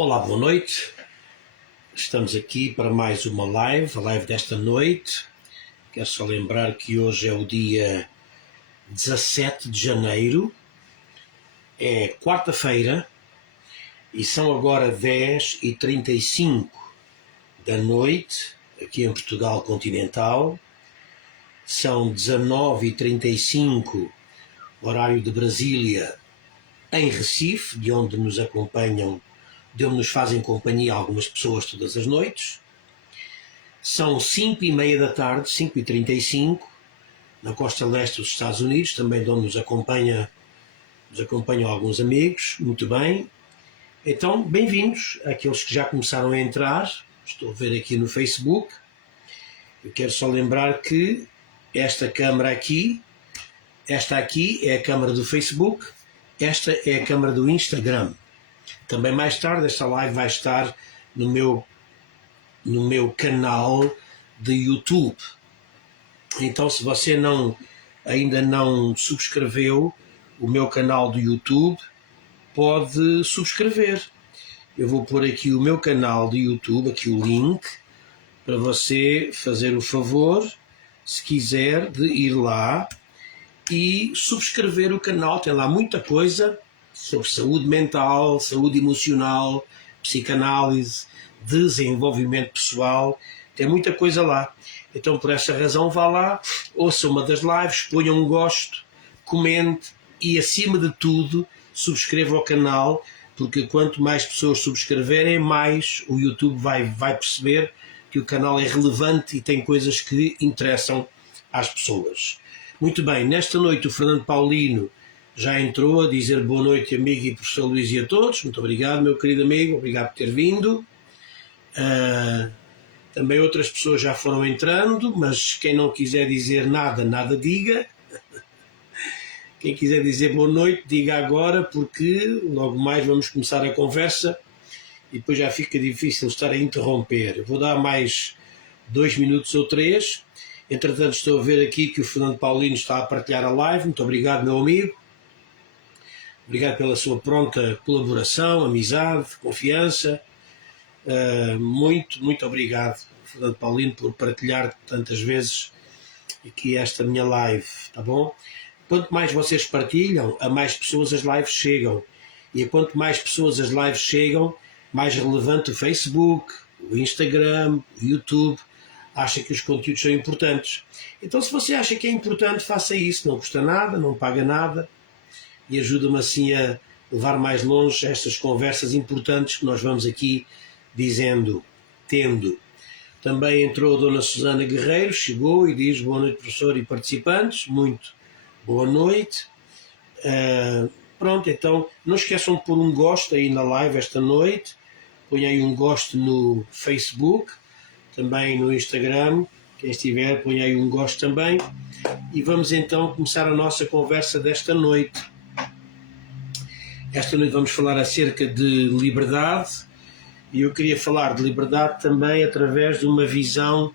Olá, boa noite. Estamos aqui para mais uma live, a live desta noite. Quero só lembrar que hoje é o dia 17 de janeiro, é quarta-feira e são agora 10h35 da noite, aqui em Portugal continental. São 19h35, horário de Brasília, em Recife, de onde nos acompanham, de onde nos fazem companhia algumas pessoas todas as noites. São 5h30 da tarde, 5h35, na costa leste dos Estados Unidos, também de onde nos acompanham alguns amigos. Muito bem. Então, bem-vindos àqueles que já começaram a entrar. Estou a ver aqui no Facebook. Eu quero só lembrar que esta câmara aqui, esta aqui é a câmara do Facebook, esta é a câmara do Instagram. Também mais tarde esta live vai estar no meu canal de YouTube. Então, se você ainda não subscreveu o meu canal do YouTube, pode subscrever. Eu vou pôr aqui o meu canal de YouTube, aqui o link, para você fazer o favor, se quiser, de ir lá e subscrever o canal. Tem lá muita coisa sobre saúde mental, saúde emocional, psicanálise, desenvolvimento pessoal. Tem muita coisa lá. Então, por essa razão, vá lá, ouça uma das lives, ponha um gosto, comente e, acima de tudo, subscreva o canal, porque quanto mais pessoas subscreverem, mais o YouTube vai perceber que o canal é relevante e tem coisas que interessam às pessoas. Muito bem, nesta noite o Fernando Paulino já entrou a dizer boa noite, amigo e professor Luís, e a todos. Muito obrigado, meu querido amigo, obrigado por ter vindo. Também outras pessoas já foram entrando, mas quem não quiser dizer nada, nada diga. Quem quiser dizer boa noite, diga agora, porque logo mais vamos começar a conversa e depois já fica difícil estar a interromper. Eu vou dar mais 2 minutos ou 3. Entretanto, estou a ver aqui que o Fernando Paulino está a partilhar a live. Muito obrigado, meu amigo. Obrigado pela sua pronta colaboração, amizade, confiança. Muito obrigado, Fernando Paulino, por partilhar tantas vezes aqui esta minha live, tá bom? Quanto mais vocês partilham, a mais pessoas as lives chegam. E a quanto mais pessoas as lives chegam, mais relevante o Facebook, o Instagram, o YouTube acha que os conteúdos são importantes. Então, se você acha que é importante, faça isso. Não custa nada, não paga nada e ajuda-me assim a levar mais longe estas conversas importantes que nós vamos aqui tendo. Também entrou a Dona Susana Guerreiro, chegou e diz boa noite, professor e participantes. Muito boa noite. Pronto, então não esqueçam de pôr um gosto aí na live esta noite. Põe aí um gosto no Facebook, também no Instagram. Quem estiver, põe aí um gosto também. E vamos então começar a nossa conversa desta noite. Esta noite vamos falar acerca de liberdade. E eu queria falar de liberdade também através de uma visão,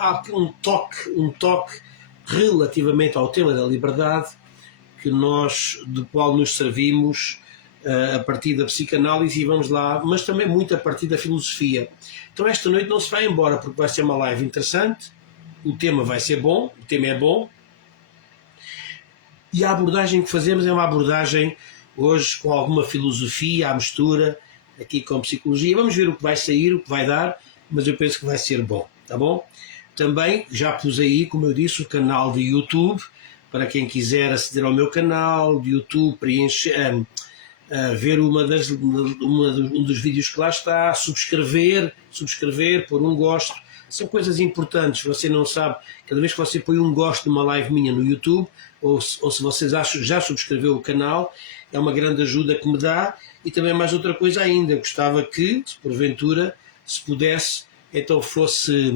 há um toque relativamente ao tema da liberdade, do qual nos servimos a partir da psicanálise, e vamos lá, mas também muito a partir da filosofia. Então esta noite não se vai embora, porque vai ser uma live interessante, o tema vai ser bom, o tema é bom, e a abordagem que fazemos é uma abordagem hoje com alguma filosofia à mistura, aqui com psicologia. Vamos ver o que vai sair, o que vai dar, mas eu penso que vai ser bom, tá bom? Também já pus aí, como eu disse, o canal de YouTube, para quem quiser aceder ao meu canal de YouTube, ver um dos vídeos que lá está, subscrever, pôr um gosto. São coisas importantes. Você não sabe, cada vez que você põe um gosto numa live minha no YouTube, ou se vocês acham já subscreveu o canal, é uma grande ajuda que me dá. E também mais outra coisa ainda, eu gostava que, se porventura, se pudesse, então fosse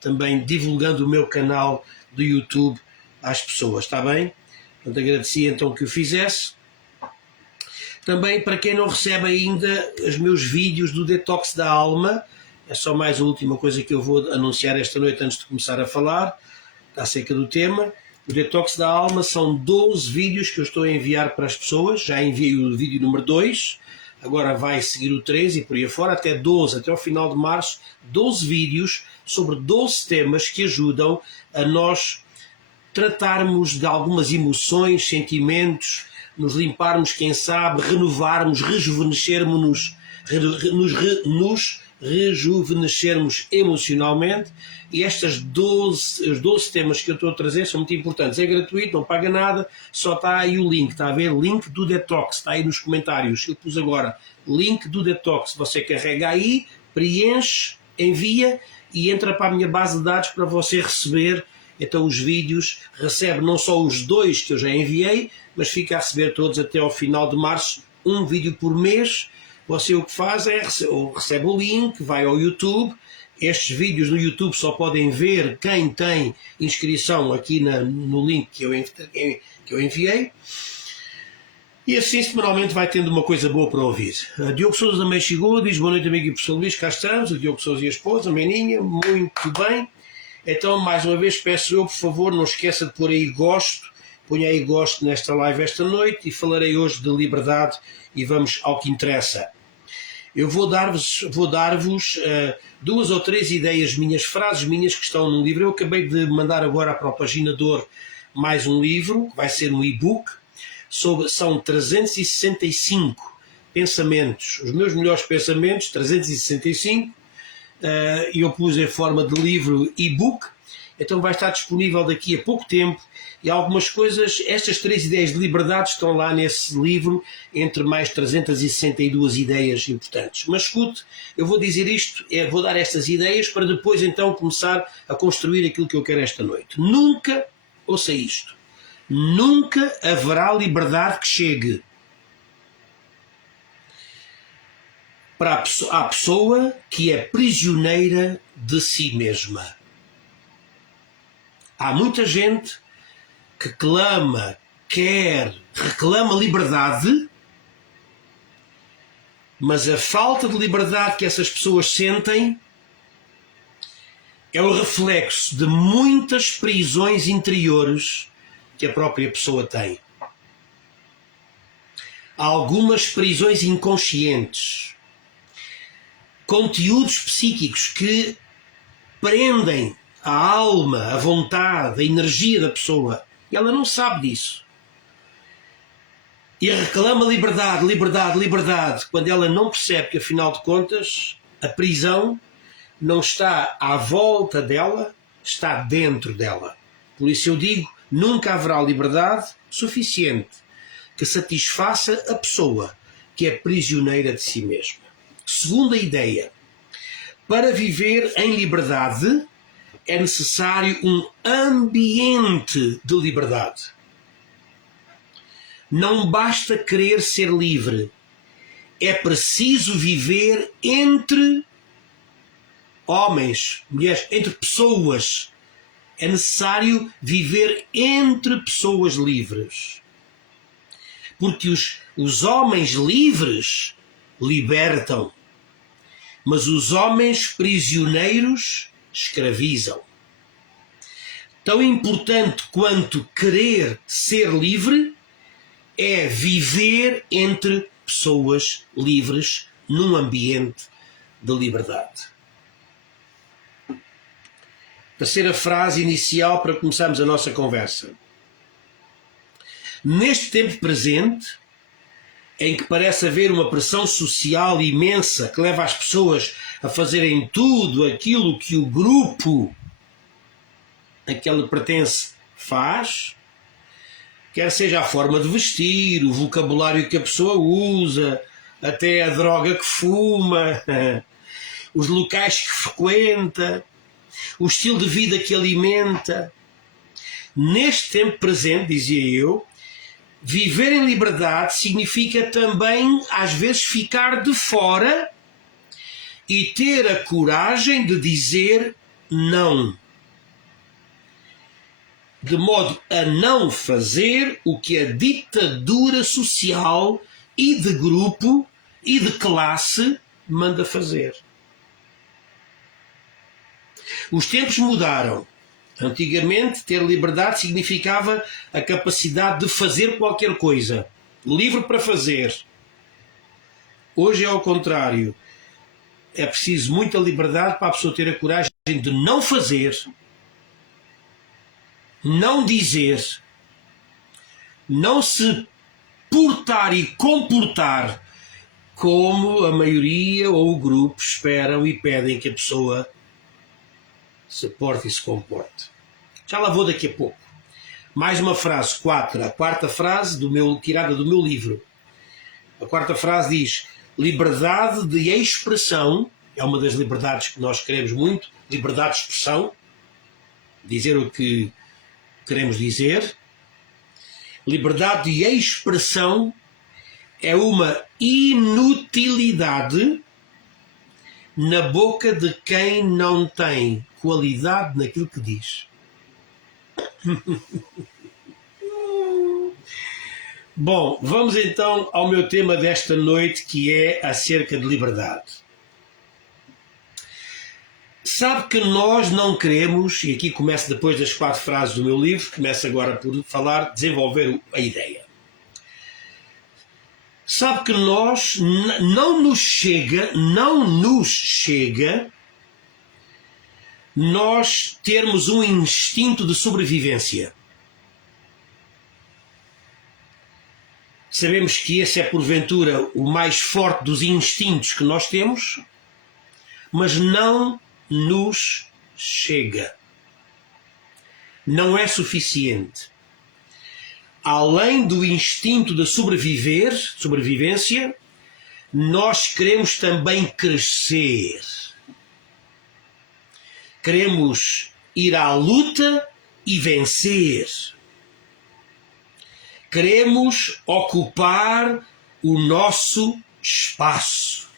também divulgando o meu canal do YouTube às pessoas, está bem? Portanto, agradecia então que o fizesse. Também, para quem não recebe ainda os meus vídeos do Detox da Alma, é só mais a última coisa que eu vou anunciar esta noite antes de começar a falar, acerca do tema. O Detox da Alma são 12 vídeos que eu estou a enviar para as pessoas. Já enviei o vídeo número 2, agora vai seguir o 13 e por aí afora, até 12, até ao final de março, 12 vídeos sobre 12 temas que ajudam a nós tratarmos de algumas emoções, sentimentos, nos limparmos, quem sabe, renovarmos, rejuvenescermos-nos, nos rejuvenescermos emocionalmente. E os 12 temas que eu estou a trazer são muito importantes. É gratuito, não paga nada, só está aí o link, está a ver? Link do Detox, está aí nos comentários. Eu pus agora link do Detox. Você carrega aí, preenche, envia e entra para a minha base de dados para você receber então os vídeos. Recebe não só os 2 que eu já enviei, mas fica a receber todos até ao final de março, um vídeo por mês. Você o que faz é recebe o link, vai ao YouTube. Estes vídeos no YouTube só podem ver quem tem inscrição aqui no link que eu enviei. E assim semanalmente vai tendo uma coisa boa para ouvir. Diogo Sousa também chegou, diz boa noite amigo e professor Luís, cá estamos, o Diogo Sousa e a esposa, a Meninha, muito bem. Então mais uma vez peço eu, por favor, não esqueça de pôr aí gosto, ponha aí gosto nesta live esta noite e falarei hoje de liberdade e vamos ao que interessa. Eu vou dar-vos 2 ou 3 ideias minhas, frases minhas que estão num livro. Eu acabei de mandar agora para o paginador mais um livro, que vai ser um e-book, são 365 pensamentos, os meus melhores pensamentos, 365, e eu pus em forma de livro e-book, então vai estar disponível daqui a pouco tempo. E algumas coisas, estas 3 ideias de liberdade estão lá nesse livro, entre mais 362 ideias importantes. Mas escute, eu vou dizer isto, vou dar estas ideias para depois então começar a construir aquilo que eu quero esta noite. Nunca, ouça isto, nunca haverá liberdade que chegue para a pessoa que é prisioneira de si mesma. Há muita gente que reclama liberdade, mas a falta de liberdade que essas pessoas sentem é o reflexo de muitas prisões interiores que a própria pessoa tem. Há algumas prisões inconscientes, conteúdos psíquicos que prendem a alma, a vontade, a energia da pessoa. E ela não sabe disso. E reclama liberdade, liberdade, liberdade, quando ela não percebe que, afinal de contas, a prisão não está à volta dela, está dentro dela. Por isso eu digo, nunca haverá liberdade suficiente que satisfaça a pessoa que é prisioneira de si mesma. Segunda ideia. Para viver em liberdade, é necessário um ambiente de liberdade. Não basta querer ser livre. É preciso viver entre homens, mulheres, entre pessoas. É necessário viver entre pessoas livres. Porque os homens livres libertam, mas os homens prisioneiros escravizam. Tão importante quanto querer ser livre é viver entre pessoas livres num ambiente de liberdade. Terceira frase inicial para começarmos a nossa conversa. Neste tempo presente, em que parece haver uma pressão social imensa que leva as pessoas a fazerem tudo aquilo que o grupo a que ele pertence faz, quer seja a forma de vestir, o vocabulário que a pessoa usa, até a droga que fuma, os locais que frequenta, o estilo de vida que alimenta. Neste tempo presente, dizia eu, viver em liberdade significa também, às vezes, ficar de fora e ter a coragem de dizer não. De modo a não fazer o que a ditadura social e de grupo e de classe manda fazer. Os tempos mudaram. Antigamente, ter liberdade significava a capacidade de fazer qualquer coisa. Livre para fazer. Hoje é ao contrário. É preciso muita liberdade para a pessoa ter a coragem de não fazer, não dizer, não se portar e comportar como a maioria ou o grupo esperam e pedem que a pessoa se porte e se comporte. Já lá vou daqui a pouco. Mais uma frase, 4. A quarta frase tirada do meu livro. A quarta frase diz: liberdade de expressão, é uma das liberdades que nós queremos muito, liberdade de expressão, dizer o que queremos dizer. Liberdade de expressão é uma inutilidade na boca de quem não tem qualidade naquilo que diz. Bom, vamos então ao meu tema desta noite, que é acerca de liberdade. Sabe que nós não queremos, e aqui começo depois das 4 frases do meu livro, começo agora por desenvolver a ideia. Sabe que nós não nos chega nós termos um instinto de sobrevivência. Sabemos que esse é porventura o mais forte dos instintos que nós temos, mas não nos chega. Não é suficiente. Além do instinto de sobrevivência, nós queremos também crescer. Queremos ir à luta e vencer. Queremos ocupar o nosso espaço.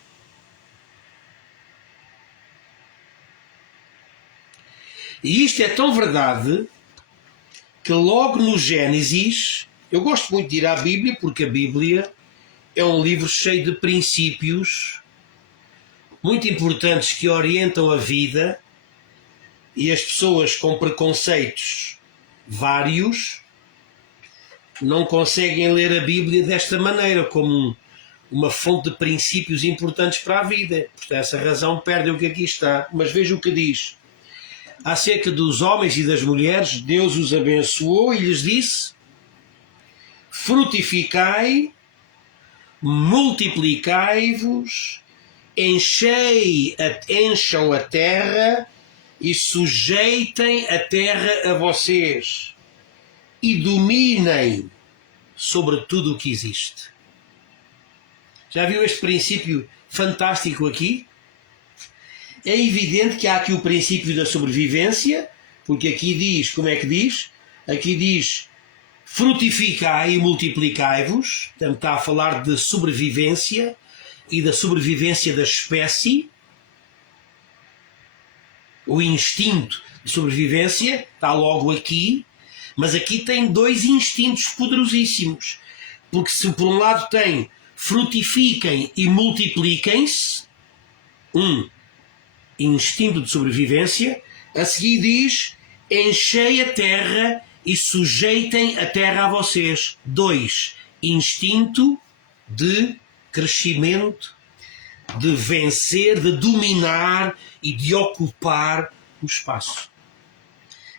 E isto é tão verdade que logo no Gênesis, eu gosto muito de ir à Bíblia, porque a Bíblia é um livro cheio de princípios muito importantes que orientam a vida, e as pessoas com preconceitos vários não conseguem ler a Bíblia desta maneira, como uma fonte de princípios importantes para a vida. Por essa razão perdem o que aqui está. Mas veja o que diz. Acerca dos homens e das mulheres, Deus os abençoou e lhes disse: frutificai, multiplicai-vos, encham a terra e sujeitem a terra a vocês e dominem sobre tudo o que existe. Já viu este princípio fantástico aqui? É evidente que há aqui o princípio da sobrevivência, porque aqui diz, como é que diz? Aqui diz: frutificai e multiplicai-vos. Portanto, está a falar de sobrevivência e da sobrevivência da espécie. O instinto de sobrevivência está logo aqui, mas aqui tem 2 instintos poderosíssimos. Porque se por um lado tem frutifiquem e multipliquem-se, instinto de sobrevivência, a seguir diz: enchei a terra e sujeitem a terra a vocês. 2, instinto de crescimento, de vencer, de dominar e de ocupar o espaço.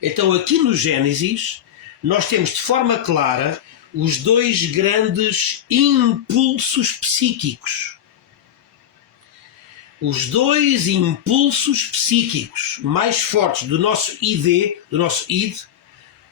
Então aqui no Gênesis nós temos de forma clara os 2 grandes impulsos psíquicos. Os 2 impulsos psíquicos mais fortes do nosso id.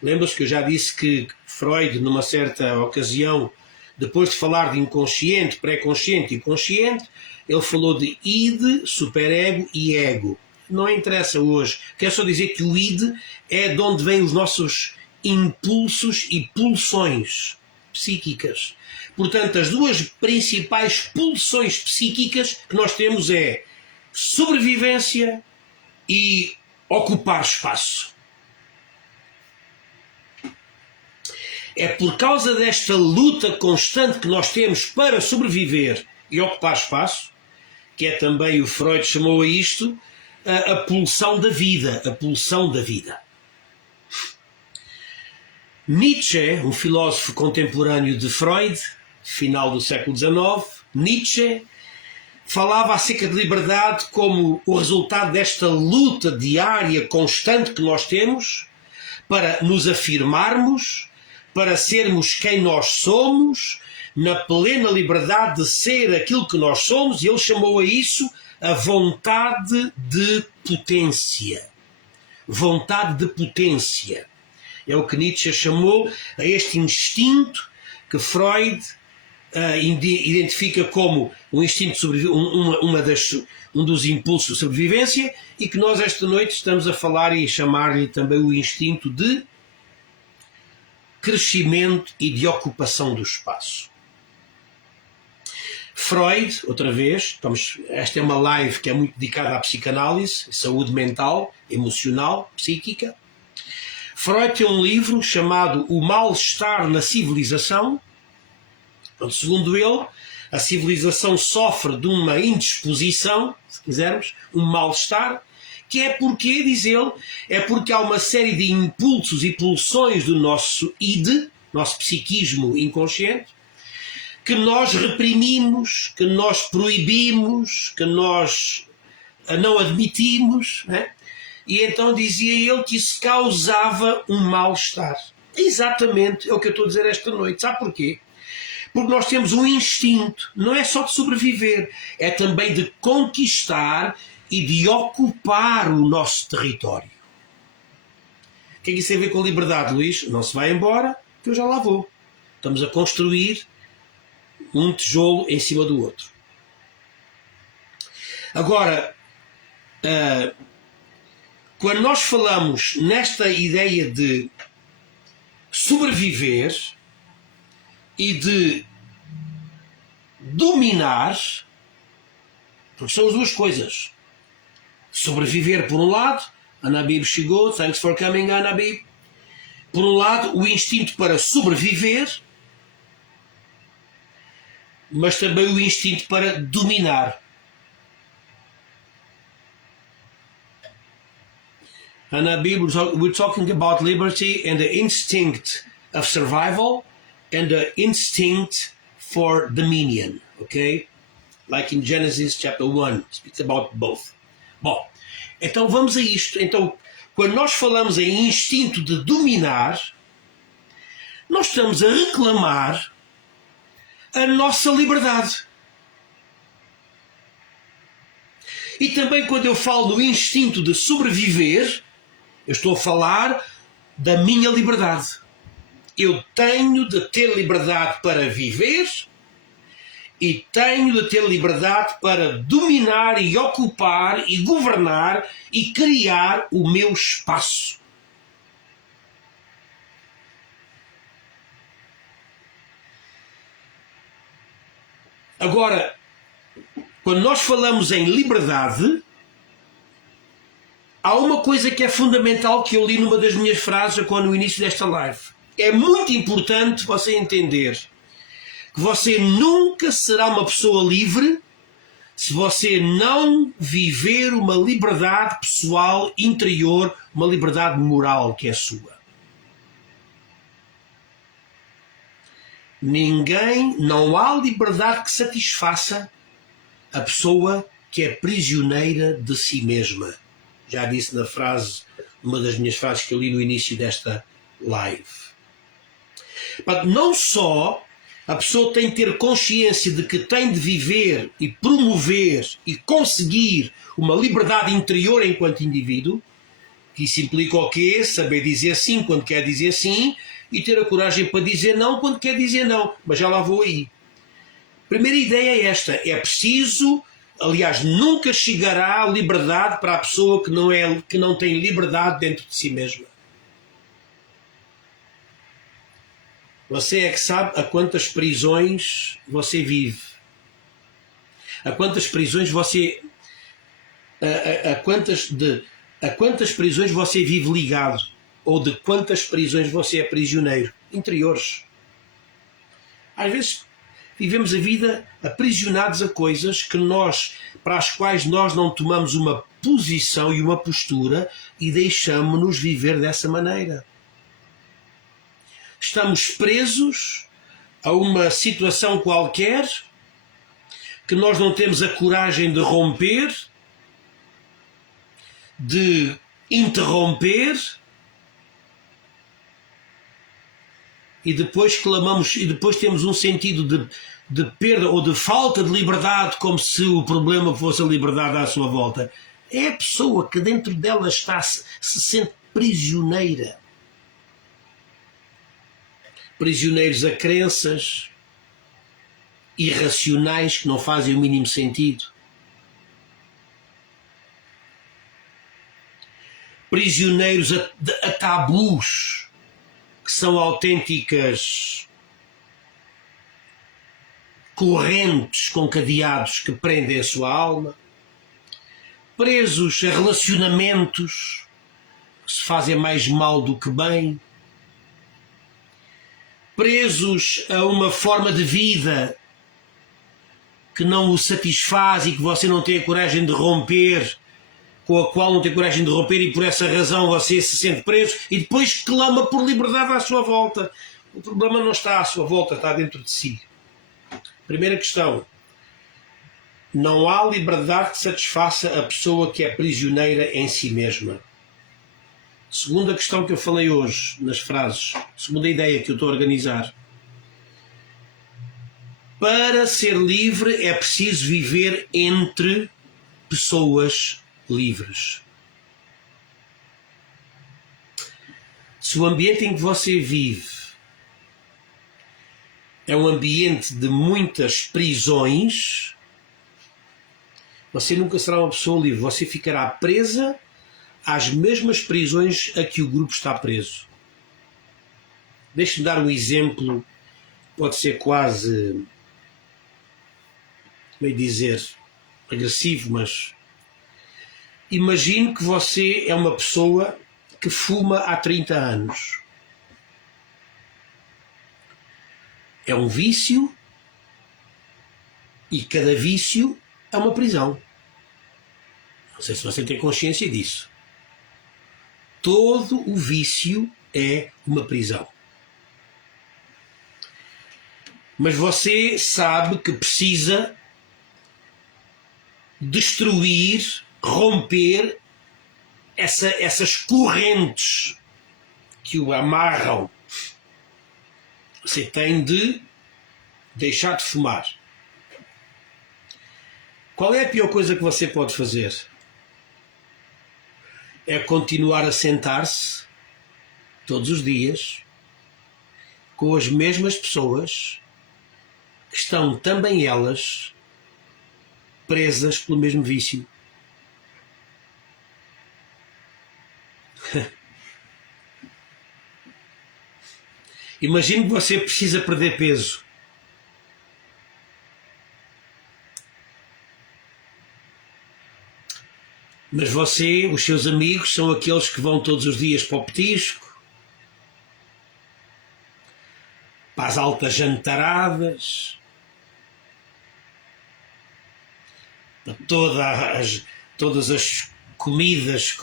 Lembra-se que eu já disse que Freud, numa certa ocasião, depois de falar de inconsciente, pré-consciente e consciente, ele falou de id, superego e ego. Não interessa hoje. Quero só dizer que o id é de onde vêm os nossos impulsos e pulsões psíquicas. Portanto, as 2 principais pulsões psíquicas que nós temos é sobrevivência e ocupar espaço. É por causa desta luta constante que nós temos para sobreviver e ocupar espaço, que é também, o Freud chamou a isto, a pulsão da vida. A pulsão da vida. Nietzsche, um filósofo contemporâneo de Freud, final do século XIX, Nietzsche falava acerca de liberdade como o resultado desta luta diária, constante que nós temos para nos afirmarmos, para sermos quem nós somos, na plena liberdade de ser aquilo que nós somos, e ele chamou a isso a vontade de potência. Vontade de potência. É o que Nietzsche chamou a este instinto que Freud identifica como um instinto de um dos impulsos de sobrevivência, e que nós esta noite estamos a falar e a chamar-lhe também o instinto de crescimento e de ocupação do espaço. Freud, outra vez, esta é uma live que é muito dedicada à psicanálise, saúde mental, emocional, psíquica. Freud tem um livro chamado O Mal-Estar na Civilização. Segundo ele, a civilização sofre de uma indisposição, se quisermos, um mal-estar, que é porque, diz ele, é porque há uma série de impulsos e pulsões do nosso id, nosso psiquismo inconsciente, que nós reprimimos, que nós proibimos, que nós não admitimos, né? E então dizia ele que isso causava um mal-estar. Exatamente é o que eu estou a dizer esta noite. Sabe porquê? Porque nós temos um instinto, não é só de sobreviver, é também de conquistar e de ocupar o nosso território. O que é que isso tem a ver com a liberdade, Luís? Não se vai embora, que eu já lá vou. Estamos a construir um tijolo em cima do outro. Agora, quando nós falamos nesta ideia de sobreviver e de dominar, porque são as duas coisas. Sobreviver por um lado, Anabib chegou, thanks for coming Anabib. Por um lado, o instinto para sobreviver, mas também o instinto para dominar. Anabib, we're talking about liberty and the instinct of survival and the instinct for dominion, okay? Like in Genesis chapter 1, speaks about both. Bom, então vamos a isto. Então, quando nós falamos em instinto de dominar, nós estamos a reclamar a nossa liberdade. E também quando eu falo do instinto de sobreviver, eu estou a falar da minha liberdade. Eu tenho de ter liberdade para viver e tenho de ter liberdade para dominar e ocupar e governar e criar o meu espaço. Agora, quando nós falamos em liberdade, há uma coisa que é fundamental que eu li numa das minhas frases no início desta live. É muito importante você entender que você nunca será uma pessoa livre se você não viver uma liberdade pessoal interior, uma liberdade moral que é sua. Não há liberdade que satisfaça a pessoa que é prisioneira de si mesma. Já disse na frase, uma das minhas frases que eu li no início desta live. Mas não só a pessoa tem de ter consciência de que tem de viver e promover e conseguir uma liberdade interior enquanto indivíduo, que isso implica o quê? Saber dizer sim quando quer dizer sim e ter a coragem para dizer não quando quer dizer não. Mas já lá vou aí. Primeira ideia é esta. É preciso, aliás, nunca chegará a liberdade para a pessoa que não tem liberdade dentro de si mesma. Você é que sabe a quantas prisões você vive. A quantas prisões você... A quantas prisões você vive ligado. Ou de quantas prisões você é prisioneiro. Interiores. Às vezes vivemos a vida aprisionados a coisas para as quais nós não tomamos uma posição e uma postura e deixamos-nos viver dessa maneira. Estamos presos a uma situação qualquer que nós não temos a coragem de romper, de interromper, e depois clamamos, e depois temos um sentido de perda ou de falta de liberdade, como se o problema fosse a liberdade à sua volta. É a pessoa que dentro dela se sente prisioneira. Prisioneiros a crenças irracionais que não fazem o mínimo sentido. Prisioneiros a tabus que são autênticas correntes com cadeados que prendem a sua alma. Presos a relacionamentos que se fazem mais mal do que bem. Presos a uma forma de vida que não o satisfaz e que você não tem a coragem de romper, com a qual não tem coragem de romper, e por essa razão você se sente preso e depois clama por liberdade à sua volta. O problema não está à sua volta, está dentro de si. Primeira questão: não há liberdade que satisfaça a pessoa que é prisioneira em si mesma. Segunda questão que eu falei hoje nas frases, segunda ideia que eu estou a organizar: para ser livre é preciso viver entre pessoas livres. Se o ambiente em que você vive é um ambiente de muitas prisões, você nunca será uma pessoa livre. Você ficará presa às mesmas prisões a que o grupo está preso. Deixe-me dar um exemplo, pode ser quase, meio dizer, agressivo, mas imagine que você é uma pessoa que fuma há 30 anos. É um vício e cada vício é uma prisão. Não sei se você tem consciência disso. Todo o vício é uma prisão. Mas você sabe que precisa destruir, romper essas correntes que o amarram. Você tem de deixar de fumar. Qual é a pior coisa que você pode fazer? É continuar a sentar-se todos os dias com as mesmas pessoas que estão também elas presas pelo mesmo vício. Imagine que você precisa perder peso. Mas você, os seus amigos, são aqueles que vão todos os dias para o petisco, para as altas jantaradas, para todas as comidas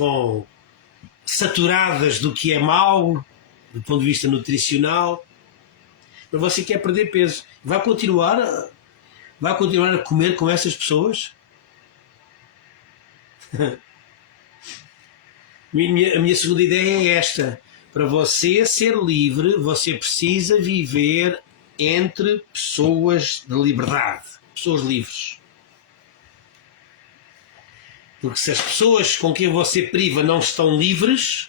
saturadas do que é mau, do ponto de vista nutricional. Mas você quer perder peso. Vai continuar a comer com essas pessoas? A minha segunda ideia é esta: para você ser livre, você precisa viver entre pessoas de liberdade, pessoas livres. Porque se as pessoas com quem você priva não estão livres,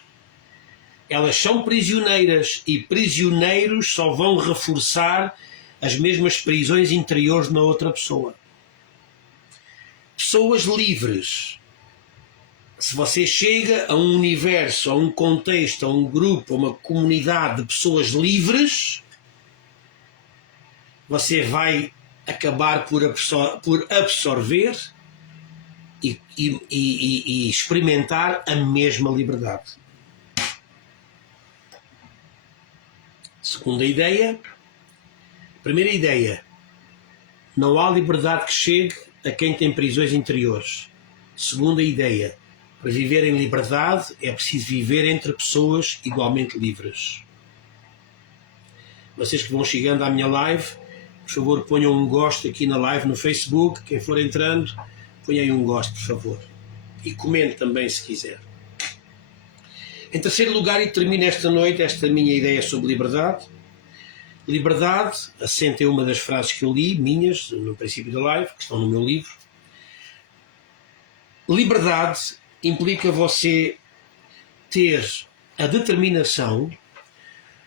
elas são prisioneiras, e prisioneiros só vão reforçar as mesmas prisões interiores na outra pessoa. Pessoas livres. Se você chega a um universo, a um contexto, a um grupo, a uma comunidade de pessoas livres, você vai acabar por absorver e experimentar a mesma liberdade. Segunda ideia. Primeira ideia: não há liberdade que chegue a quem tem prisões interiores. Segunda ideia: para viver em liberdade é preciso viver entre pessoas igualmente livres. Vocês que vão chegando à minha live, Por favor, ponham um gosto aqui na live no Facebook. Quem for entrando, ponha aí um gosto, por favor. E comente também, se quiser. Em terceiro lugar, e termino esta noite, esta minha ideia sobre liberdade. Liberdade, assenta em uma das frases que eu li, minhas, no princípio da live, que estão no meu livro. Liberdade implica você ter a determinação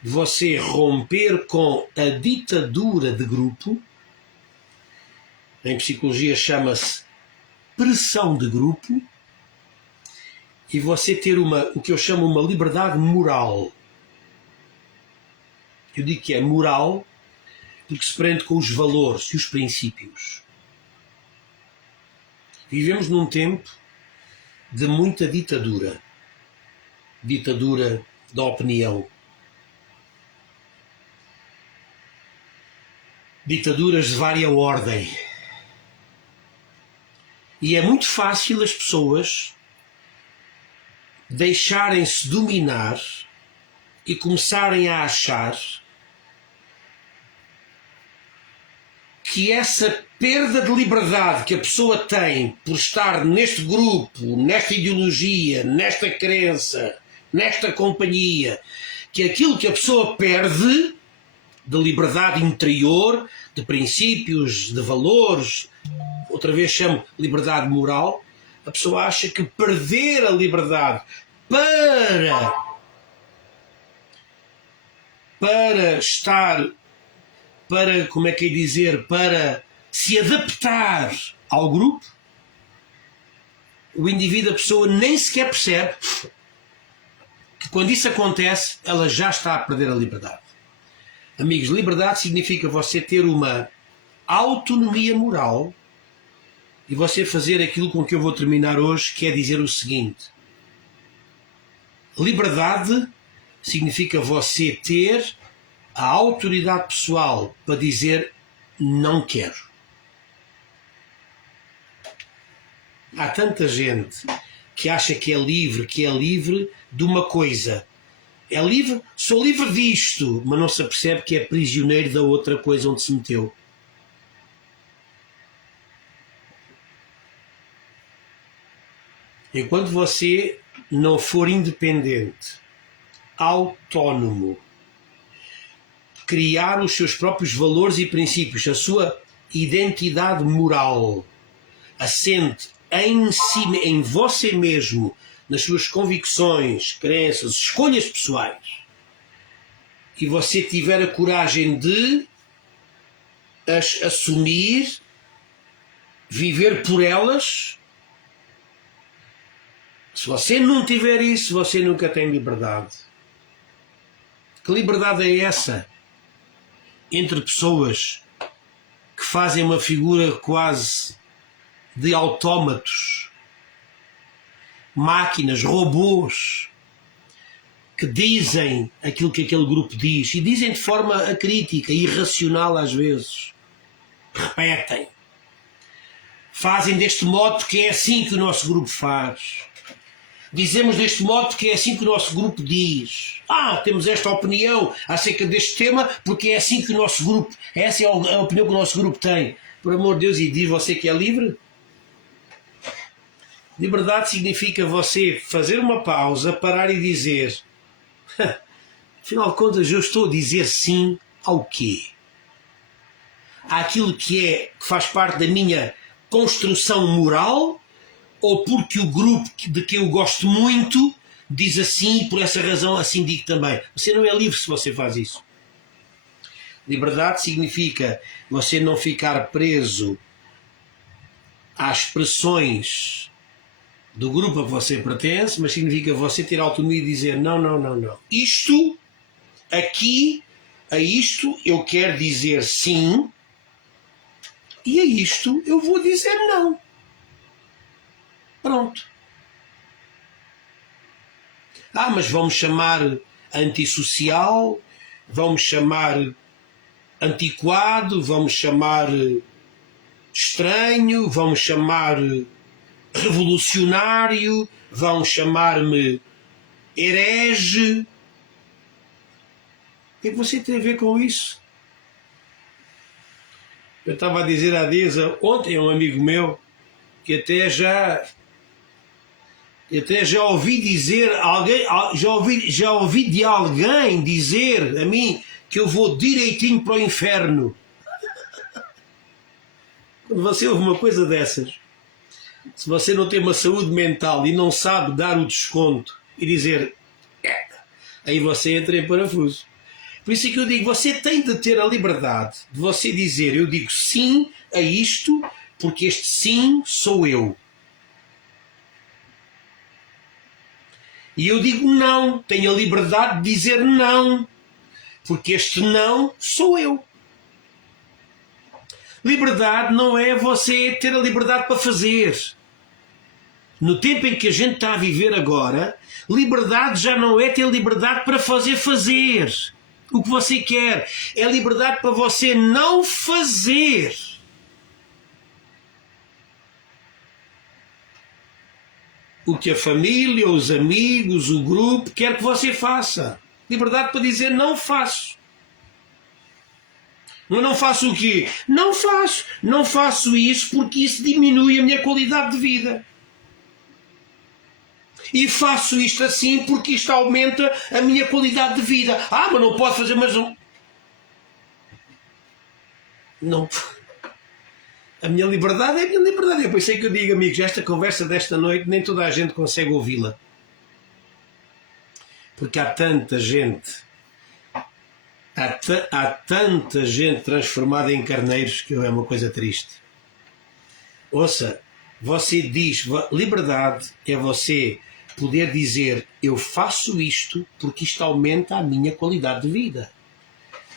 de você romper com a ditadura de grupo. Em psicologia chama-se pressão de grupo. E você ter o que eu chamo uma liberdade moral. Eu digo que é moral porque se prende com os valores e os princípios. Vivemos num tempo de muita ditadura. Ditadura da opinião. Ditaduras de vária ordem. E é muito fácil as pessoas deixarem-se dominar e começarem a achar que essa perda de liberdade que a pessoa tem por estar neste grupo, nesta ideologia, nesta crença, nesta companhia, que aquilo que a pessoa perde de liberdade interior, de princípios, de valores, outra vez chamo liberdade moral, a pessoa acha que perder a liberdade para estar, para, como é que é dizer, para se adaptar ao grupo, o indivíduo, a pessoa nem sequer percebe que quando isso acontece, ela já está a perder a liberdade. Amigos, liberdade significa você ter uma autonomia moral e você fazer aquilo com que eu vou terminar hoje, que é dizer o seguinte: liberdade significa você ter a autoridade pessoal para dizer não quero. Há tanta gente que acha que é livre de uma coisa. É livre, sou livre disto, mas não se apercebe que é prisioneiro da outra coisa onde se meteu. Enquanto você não for independente, autónomo, criar os seus próprios valores e princípios, a sua identidade moral, assente em si, em você mesmo, nas suas convicções, crenças, escolhas pessoais, e você tiver a coragem de as assumir, viver por elas, se você não tiver isso, você nunca tem liberdade. Que liberdade é essa? Entre pessoas que fazem uma figura quase de autómatos, máquinas, robôs, que dizem aquilo que aquele grupo diz, e dizem de forma acrítica, irracional às vezes. Repetem. Fazem deste modo que é assim que o nosso grupo faz. Dizemos deste modo que é assim que o nosso grupo diz. Temos esta opinião acerca deste tema porque é assim que o nosso grupo, essa é a opinião que o nosso grupo tem. Por amor de Deus, e diz você que é livre? Liberdade significa você fazer uma pausa, parar e dizer: afinal de contas, eu estou a dizer sim ao quê? Àquilo que faz parte da minha construção moral, ou porque o grupo de que eu gosto muito diz assim e por essa razão assim digo também? Você não é livre se você faz isso. Liberdade significa você não ficar preso às pressões do grupo a que você pertence, mas significa você ter autonomia e dizer não. Isto, aqui, a isto eu quero dizer sim e a isto eu vou dizer não. Pronto. Mas vamos chamar antissocial, vamos chamar antiquado, vamos chamar estranho, vamos chamar revolucionário, vão chamar-me herege. O que é que você tem a ver com isso? Eu estava a dizer há dias, ontem a um amigo meu, que até já ouvi dizer, já ouvi de alguém dizer a mim que eu vou direitinho para o inferno. Quando você ouve uma coisa dessas, se você não tem uma saúde mental e não sabe dar o desconto e dizer, aí você entra em parafuso. Por isso é que eu digo, você tem de ter a liberdade de você dizer, eu digo sim a isto, porque este sim sou eu. E eu digo não, tenho a liberdade de dizer não, porque este não sou eu. Liberdade não é você ter a liberdade para fazer. No tempo em que a gente está a viver agora, liberdade já não é ter liberdade para fazer o que você quer. É liberdade para você não fazer o que a família, os amigos, o grupo quer que você faça. Liberdade para dizer não faço. Mas não faço o quê? Não faço. Não faço isso porque isso diminui a minha qualidade de vida. E faço isto assim porque isto aumenta a minha qualidade de vida. Ah, mas não pode fazer, mas não. Não. A minha liberdade é a minha liberdade. É por isso é que eu digo, amigos, esta conversa desta noite nem toda a gente consegue ouvi-la. Porque há tanta gente, há tanta gente transformada em carneiros que é uma coisa triste. Ouça, você diz, liberdade é você poder dizer, eu faço isto porque isto aumenta a minha qualidade de vida.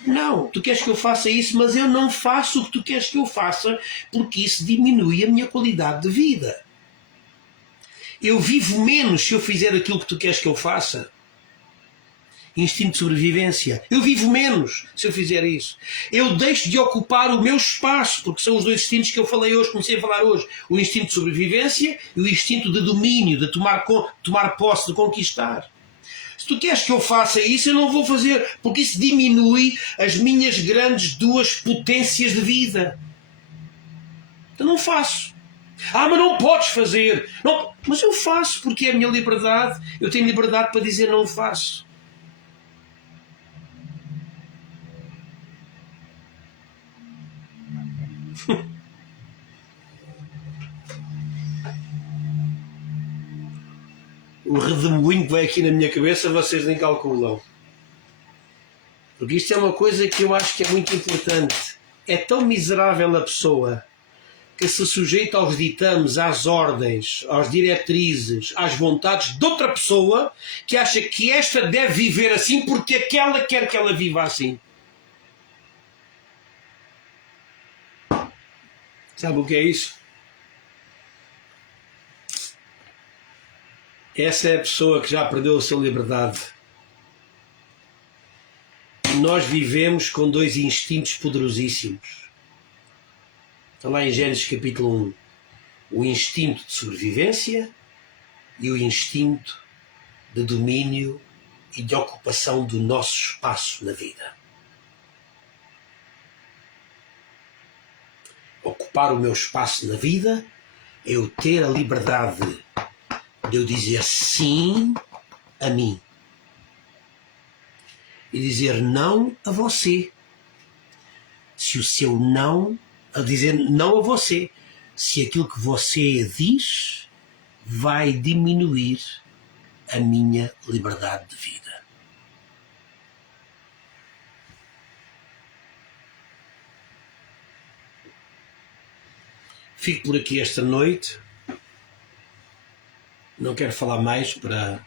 Não, tu queres que eu faça isso, mas eu não faço o que tu queres que eu faça porque isso diminui a minha qualidade de vida. Eu vivo menos se eu fizer aquilo que tu queres que eu faça. Instinto de sobrevivência. Eu vivo menos se eu fizer isso. Eu deixo de ocupar o meu espaço, porque são os dois instintos que eu falei hoje, comecei a falar hoje. O instinto de sobrevivência e o instinto de domínio, de tomar posse, de conquistar. Se tu queres que eu faça isso, eu não vou fazer, porque isso diminui as minhas grandes duas potências de vida. Então não faço. Ah, mas não podes fazer. Não, mas eu faço, porque é a minha liberdade. Eu tenho liberdade para dizer não faço. O redemoinho que vai aqui na minha cabeça vocês nem calculam. Porque isto é uma coisa que eu acho que é muito importante. É tão miserável a pessoa que se sujeita aos ditames, às ordens, às diretrizes, às vontades de outra pessoa que acha que esta deve viver assim porque aquela quer que ela viva assim. Sabe o que é isso? Essa é a pessoa que já perdeu a sua liberdade. Nós vivemos com dois instintos poderosíssimos. Está lá em Gênesis capítulo 1. O instinto de sobrevivência e o instinto de domínio e de ocupação do nosso espaço na vida. Ocupar o meu espaço na vida é eu ter a liberdade de eu dizer sim a mim e dizer não a você. Se o seu não, a dizer não a você, se aquilo que você diz vai diminuir a minha liberdade de vida. Fico por aqui esta noite. Não quero falar mais para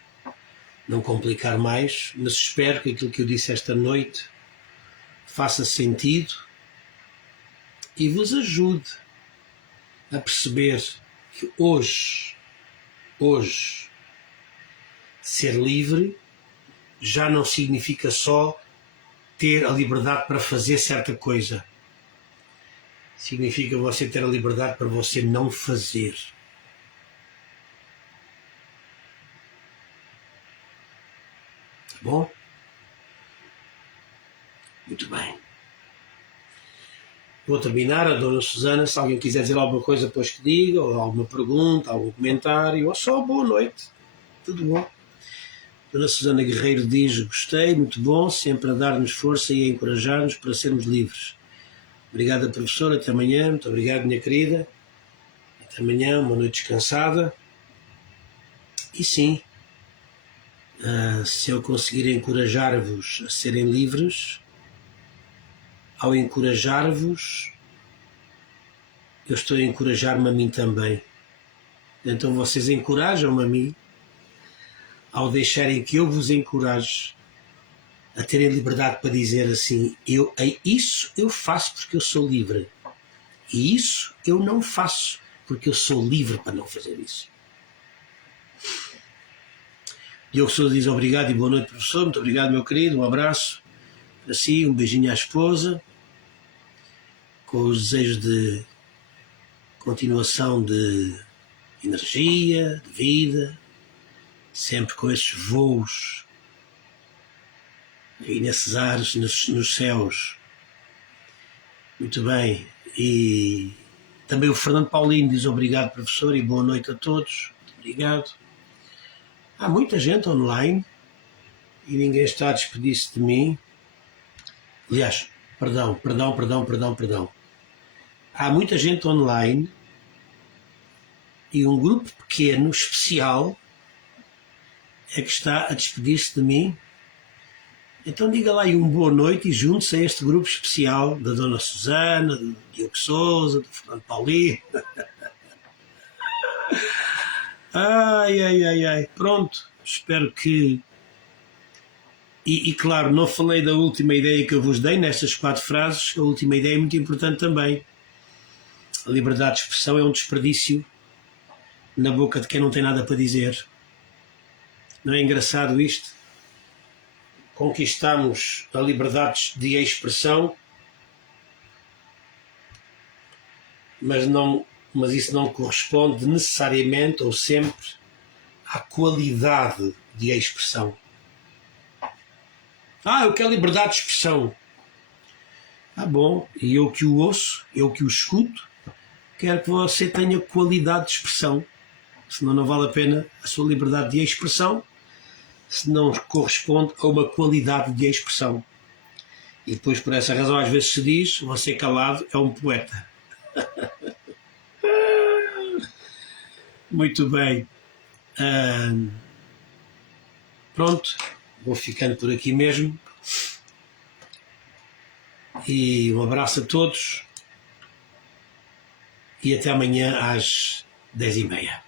não complicar mais, mas espero que aquilo que eu disse esta noite faça sentido e vos ajude a perceber que hoje, ser livre já não significa só ter a liberdade para fazer certa coisa. Significa você ter a liberdade para você não fazer. Tá bom? Muito bem. vou terminar. A Dona Susana, se alguém quiser dizer alguma coisa, depois que diga, ou alguma pergunta, algum comentário, ou só boa noite. Tudo bom. Dona Susana Guerreiro diz: gostei, muito bom, sempre a dar-nos força e a encorajar-nos para sermos livres. Obrigada, professora, até amanhã. Muito obrigado, minha querida. Até amanhã, uma noite descansada. E sim, se eu conseguir encorajar-vos a serem livres, ao encorajar-vos, eu estou a encorajar-me a mim também. Então vocês encorajam-me a mim ao deixarem que eu vos encoraje a terem liberdade para dizer assim: isso eu faço porque eu sou livre, e isso eu não faço porque eu sou livre para não fazer isso. Diogo Sousa diz: obrigado e boa noite, professor. Muito obrigado, meu querido. Um abraço para si, um beijinho à esposa, com os desejos de continuação de energia, de vida, sempre com esses voos aí nesses ares, nos céus. Muito bem. E também o Fernando Paulino diz: obrigado, professor, e boa noite a todos. Muito obrigado. Há muita gente online e ninguém está a despedir-se de mim. Aliás, perdão. Há muita gente online e um grupo pequeno, especial, é que está a despedir-se de mim. Então diga lá aí um boa noite e junte-se a este grupo especial da Dona Susana, do Diogo Sousa, do Fernando Paulino. Ai. Pronto, espero que... E claro, não falei da última ideia que eu vos dei nestas 4 frases. A última ideia é muito importante também. A liberdade de expressão é um desperdício na boca de quem não tem nada para dizer. Não é engraçado isto? Conquistamos a liberdade de expressão, mas isso não corresponde necessariamente ou sempre à qualidade de expressão. Eu quero liberdade de expressão. Bom, e eu que o ouço, eu que o escuto, quero que você tenha qualidade de expressão. Senão não vale a pena a sua liberdade de expressão, se não corresponde a uma qualidade de expressão. E depois, por essa razão, às vezes se diz: você calado é um poeta. Muito bem. Pronto, vou ficando por aqui mesmo. E um abraço a todos. E até amanhã às 10h30.